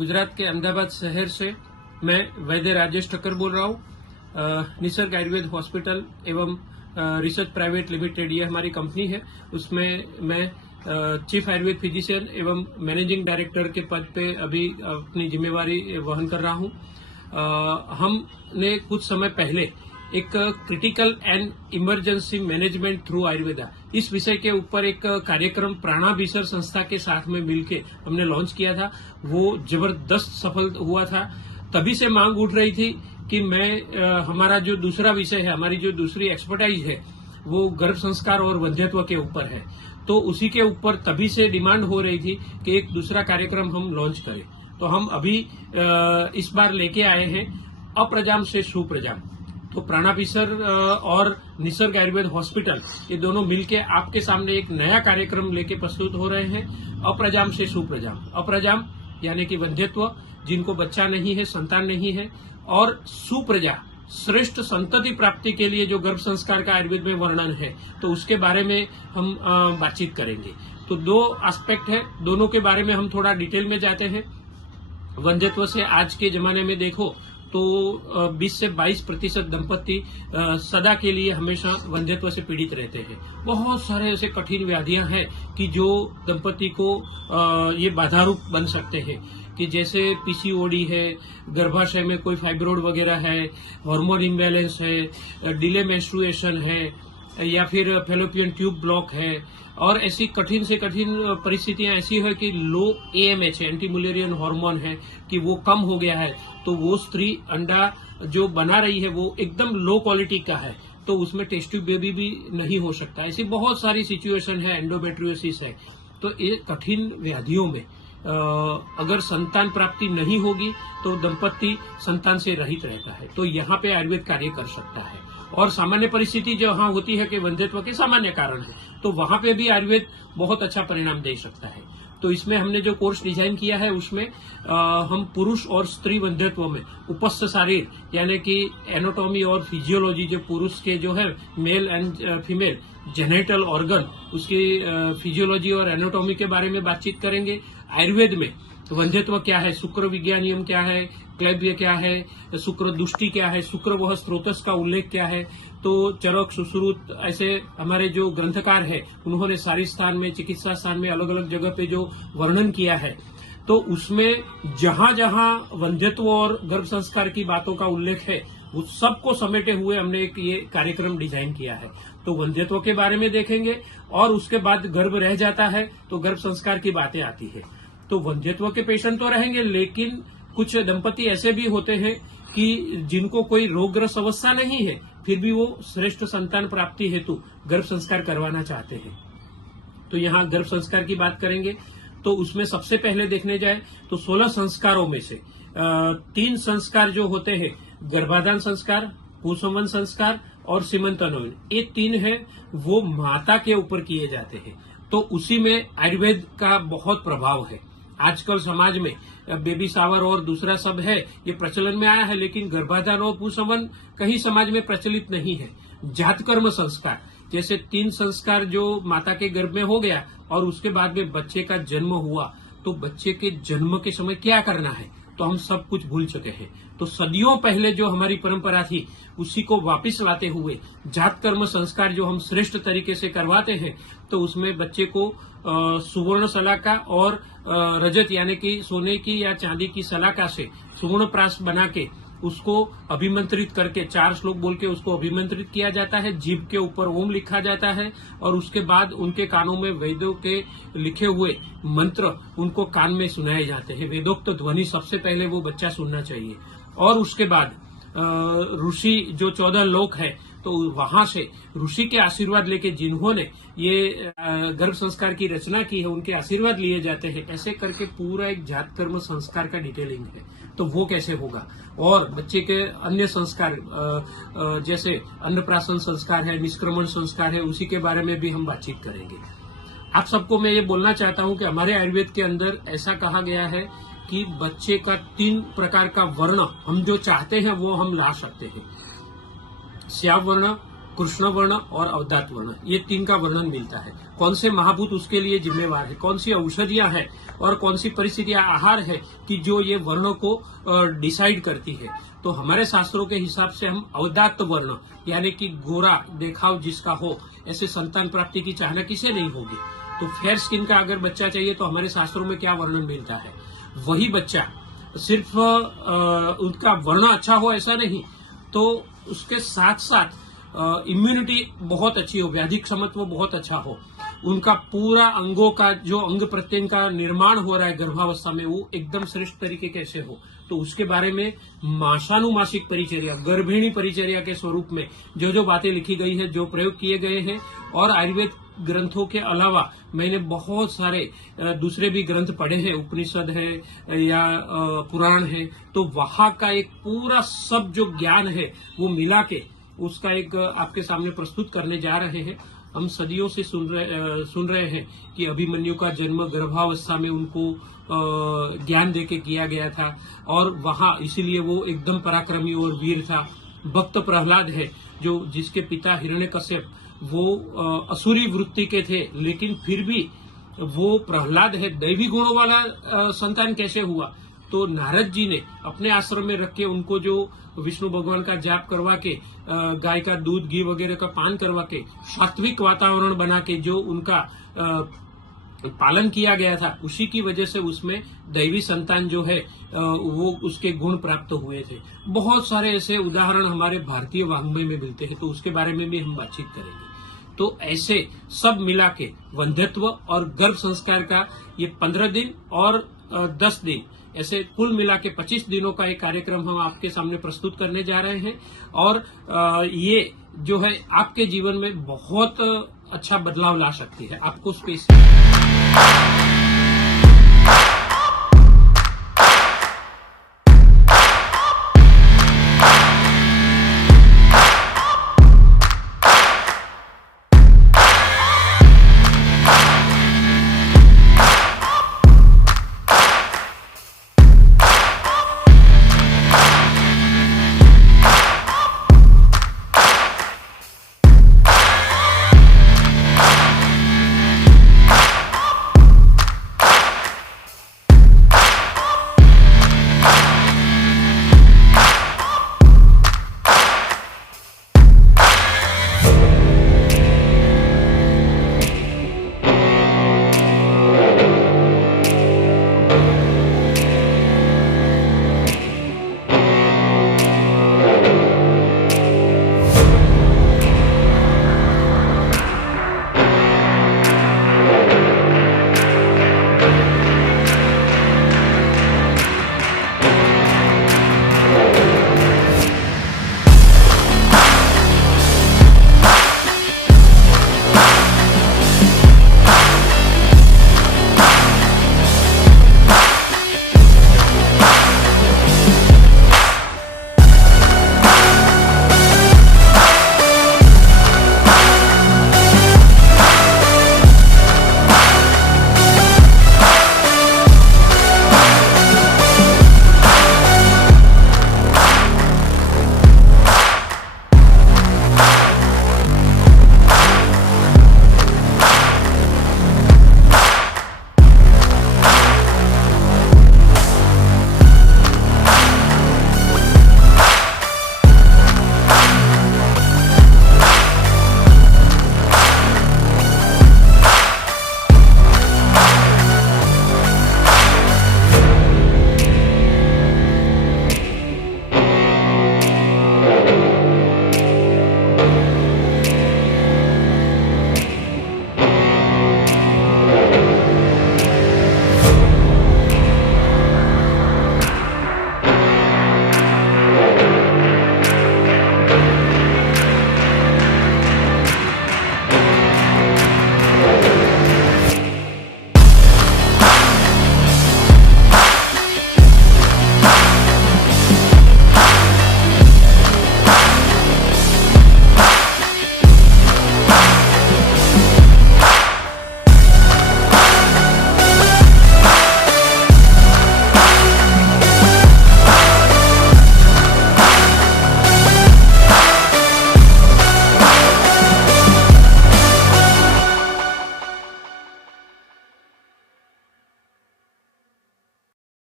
गुजरात के अहमदाबाद शहर से मैं वैद्य राजेश ठक्कर बोल रहा हूँ। निसर्ग आयुर्वेद हॉस्पिटल एवं रिसर्च प्राइवेट लिमिटेड ये हमारी कंपनी है। उसमें मैं चीफ आयुर्वेद फिजिशियन एवं मैनेजिंग डायरेक्टर के पद पे अभी अपनी जिम्मेवारी वहन कर रहा हूँ। हमने कुछ समय पहले एक critical and emergency management through Ayurveda इस विषय के ऊपर एक कार्यक्रम प्राणाभिसर संस्था के साथ में मिलकर हमने लॉन्च किया था। वो जबरदस्त सफल हुआ था। तभी से मांग उठ रही थी कि हमारा जो दूसरा विषय है, हमारी जो दूसरी एक्सपर्टाइज है वो गर्भ संस्कार और वंध्यत्व के ऊपर है। तो उसी के ऊपर तभी से डिमांड हो रही थी कि एक दूसरा कार्यक्रम हम लॉन्च करें। तो हम अभी इस बार लेके आए हैं अप्रजाम से सुप्रजाम। तो प्राणाभिसर और निसर्ग आयुर्वेद हॉस्पिटल ये दोनों मिलके आपके सामने एक नया कार्यक्रम लेके प्रस्तुत हो रहे हैं, अप्रजाम से सुप्रजाम। अप्रजाम यानी कि वंध्यत्व, जिनको बच्चा नहीं है, संतान नहीं है, और सुप्रजा श्रेष्ठ संतति प्राप्ति के लिए जो गर्भ संस्कार का आयुर्वेद में वर्णन है, तो उसके बारे में हम बातचीत करेंगे। तो दो एस्पेक्ट है, दोनों के बारे में हम थोड़ा डिटेल में जाते हैं। वंध्यत्व से आज के जमाने में देखो तो 20 से 22% दंपति सदा के लिए हमेशा वंध्यत्व से पीड़ित रहते हैं। बहुत सारे ऐसे कठिन व्याधियां हैं कि जो दंपति को ये बाधारूप बन सकते हैं, कि जैसे पीसीओडी है, गर्भाशय में कोई फाइब्रोड वगैरह है, हार्मोन इम्बैलेंस है, डिले मेंस्ट्रुएशन है, या फिर फैलोपियन ट्यूब ब्लॉक है, और ऐसी कठिन से कठिन परिस्थितियां ऐसी है कि लो एएमएच है, एंटी मुलेरियन हार्मोन है, कि वो कम हो गया है। तो वो स्त्री अंडा जो बना रही है वो एकदम लो क्वालिटी का है, तो उसमें टेस्ट ट्यूब बेबी भी नहीं हो सकता। ऐसी बहुत सारी सिचुएशन है, एंडोमेट्रियोसिस है। तो ये कठिन व्याधियों में अगर संतान प्राप्ति नहीं होगी तो दंपति संतान से रहित रहता है। तो यहाँ पे आयुर्वेद कार्य कर सकता है। और सामान्य परिस्थिति जहाँ होती है कि वंध्यत्व के सामान्य कारण है, तो वहां पे भी आयुर्वेद बहुत अच्छा परिणाम दे सकता है। तो इसमें हमने जो कोर्स डिजाइन किया है उसमें हम पुरुष और स्त्री वंध्यत्व में उपस्थ शरीर यानी कि एनाटॉमी और फिजियोलॉजी, जो पुरुष के जो है male and female genital organ, उसकी फिजियोलॉजी और एनाटॉमी के बारे में बातचीत करेंगे। आयुर्वेद में वंध्यत्व क्या है, शुक्र विज्ञानियम क्या है, क्लैब्य क्या है, शुक्र दुष्टि क्या है, शुक्र वह स्रोतस का उल्लेख क्या है। तो चरक, सुश्रुत, ऐसे हमारे जो ग्रंथकार है उन्होंने सारी स्थान में, चिकित्सा स्थान में अलग अलग जगह पे जो वर्णन किया है, तो उसमें जहां जहां वंध्यत्व और गर्भ संस्कार की बातों का उल्लेख है वो सबको समेटे हुए हमने एक ये कार्यक्रम डिजाइन किया है। तो वंध्यत्व के बारे में देखेंगे, और उसके बाद गर्भ रह जाता है तो गर्भ संस्कार की बातें आती है। तो वंध्यत्व के पेशेंट तो रहेंगे, लेकिन कुछ दंपति ऐसे भी होते हैं कि जिनको कोई रोगग्रस्त अवस्था नहीं है, फिर भी वो श्रेष्ठ संतान प्राप्ति हेतु गर्भ संस्कार करवाना चाहते हैं। तो यहाँ गर्भ संस्कार की बात करेंगे। तो उसमें सबसे पहले देखने जाए तो 16 संस्कारों में से 3 संस्कार जो होते हैं, गर्भाधान संस्कार, कुसुमन संस्कार और सीमंतनवन, ये 3 है वो माता के ऊपर किए जाते हैं। तो उसी में आयुर्वेद का बहुत प्रभाव है। आजकल समाज में बेबी शावर और दूसरा सब है, ये प्रचलन में आया है, लेकिन गर्भाधान और कुसुमन कहीं समाज में प्रचलित नहीं है। जातकर्म संस्कार जैसे 3 संस्कार जो माता के गर्भ में हो गया और उसके बाद में बच्चे का जन्म हुआ, तो बच्चे के जन्म के समय क्या करना है तो हम सब कुछ भूल चुके हैं। तो सदियों पहले जो हमारी परंपरा थी उसी को वापस लाते हुए जातकर्म संस्कार जो हम श्रेष्ठ तरीके से करवाते हैं, तो उसमें बच्चे को सुवर्ण सलाका और रजत यानी कि सोने की या चांदी की सलाका से सुवर्ण प्राश बना के उसको अभिमंत्रित करके 4 श्लोक बोल के उसको अभिमंत्रित किया जाता है। जीभ के ऊपर ओम लिखा जाता है, और उसके बाद उनके कानों में वेदों के लिखे हुए मंत्र उनको कान में सुनाए जाते हैं। वेदोक्त ध्वनि सबसे पहले वो बच्चा सुनना चाहिए। और उसके बाद ऋषि जो 14 लोक है, तो वहां से ऋषि के आशीर्वाद लेके जिन्होंने ये गर्भ संस्कार की रचना की है उनके आशीर्वाद लिए जाते हैं। ऐसे करके पूरा एक जातकर्म संस्कार का डिटेलिंग है। तो वो कैसे होगा, और बच्चे के अन्य संस्कार जैसे अन्नप्राशन संस्कार है, निष्क्रमण संस्कार है, उसी के बारे में भी हम बातचीत करेंगे। आप सबको मैं ये बोलना चाहता हूं कि हमारे आयुर्वेद के अंदर ऐसा कहा गया है कि बच्चे का 3 प्रकार का वर्ण हम जो चाहते हैं वो हम ला सकते हैं। श्याम वर्ण, कृष्ण वर्ण और अवदात वर्ण, ये 3 का वर्णन मिलता है। कौन से महाभूत उसके लिए जिम्मेवार है, कौन सी औषधियां हैं और कौन सी परिस्थितियां आहार है कि जो ये वर्णों को डिसाइड करती है। तो हमारे शास्त्रों के हिसाब से हम अवदात वर्ण यानी कि गोरा देखाव जिसका हो, ऐसे संतान प्राप्ति की चाहना किसे नहीं होगी। तो फेयर स्किन का अगर बच्चा चाहिए तो हमारे शास्त्रों में क्या वर्णन मिलता है, वही बच्चा सिर्फ उनका वर्ण अच्छा हो ऐसा नहीं, तो उसके साथ साथ इम्यूनिटी बहुत अच्छी हो, व्याधि क्षमत्व बहुत अच्छा हो, उनका पूरा अंगों का जो अंग प्रत्यंग का निर्माण हो रहा है गर्भावस्था में वो एकदम श्रेष्ठ तरीके कैसे हो। तो उसके बारे में मासानुमासिक परिचर्या, गर्भिणी परिचर्या के स्वरूप में जो जो बातें लिखी गई है, जो प्रयोग किए गए हैं, और आयुर्वेद ग्रंथों के अलावा मैंने बहुत सारे दूसरे भी ग्रंथ पढ़े हैं, उपनिषद है या पुराण है, तो वहां का एक पूरा सब जो ज्ञान है वो मिला के उसका एक आपके सामने प्रस्तुत करने जा रहे हैं। हम सदियों से सुन रहे हैं कि अभिमन्यु का जन्म गर्भावस्था में उनको ज्ञान देके किया गया था और वहां इसीलिए वो एकदम पराक्रमी और वीर था। भक्त प्रहलाद है जो जिसके पिता हिरण्यकश्यप वो असुरी वृत्ति के थे, लेकिन फिर भी वो प्रहलाद है दैवी गुणों वाला संतान कैसे हुआ। तो नारद जी ने अपने आश्रम में रख के उनको जो विष्णु भगवान का जाप करवा के गाय का दूध घी वगैरह का पान करवा के सात्विक वातावरण बना के जो उनका पालन किया गया था, उसी की वजह से उसमें दैवी संतान जो है वो उसके गुण प्राप्त हुए थे। बहुत सारे ऐसे उदाहरण हमारे भारतीय वाङ्मय में मिलते हैं, तो उसके बारे में भी हम बातचीत करेंगे। तो ऐसे सब मिला के वंध्यत्व और गर्भ संस्कार का ये 15 दिन और 10 दिन, ऐसे कुल मिला के 25 दिनों का एक कार्यक्रम हम आपके सामने प्रस्तुत करने जा रहे हैं। और ये जो है आपके जीवन में बहुत अच्छा बदलाव ला सकती है। आपको स्पेस